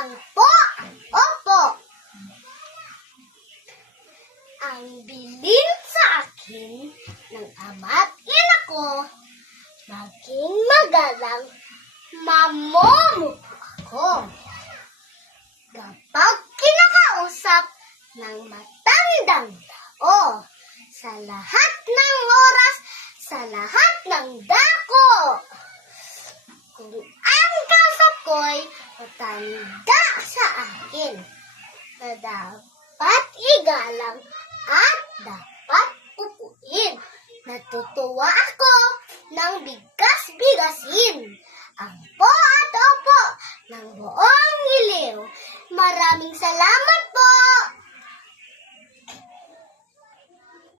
Ang po, opo. Ang bilin sa akin ng ama at ina ko, maging magalang, mamomoko ako. Kapag kinakausap ng matandang tao, sa lahat ng oras, sa lahat ng dako. Kung ang kausap ko'y matanda sa akin, na dapat igalang at dapat upuin. Natutuwa ako ng bigas-bigasin. Ang po at opo ng buong iliw. Maraming salamat po!